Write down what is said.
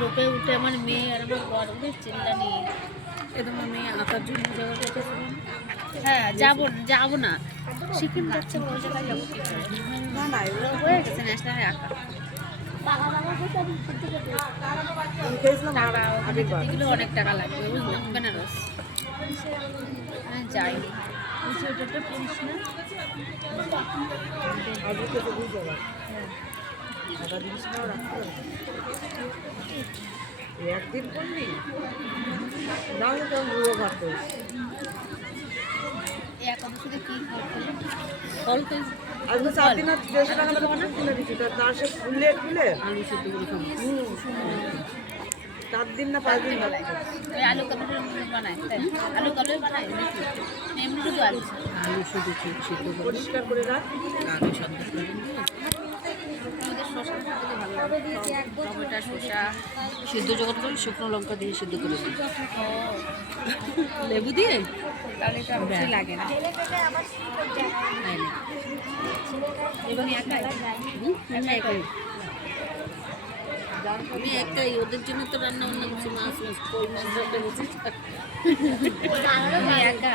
রোপে উঠে আমার মেয়ে আর আমার বড় চিল্লানি এ তোমার মেয়ে আঁকার জন্য যেতে হ্যাঁ যাব যাব না। সিকিম যাচ্ছে জায়গায় যাব না না এগুলো হয়ে গেছে ন্যাশনালে আঁকা। অনেক টাকা লাগবে বুঝলাম বেনারস। না? একদিন করলি নাহলে তো রুয়ো ভাত আজকে চার দিন আর দেড়শো টাকা টাকা অনেক কিনে দিচ্ছি তার সে ফুলে ফুলে? আলু সেদ্ধ করে চার দিন না পাঁচ দিন আলু কাবলির বানায় আলু কাবলি বানায় এমনি শুধু আলু আলু শুধু সিদ্ধ পরিষ্কার করে রাখ সন্দেশ করে আমাদের শসা খেতে ভালো লাগে টমেটো শসা সিদ্ধ যখন করি শুকনো লঙ্কা দিয়ে সিদ্ধ করে দিই। লেবু দিয়ে? তাহলে তো কিছু লাগে না। এবার একাই। একাই। আমি একাই ওদের জন্য তো রান্না বান্না করছি মাছ মাছ কই মাছ একা।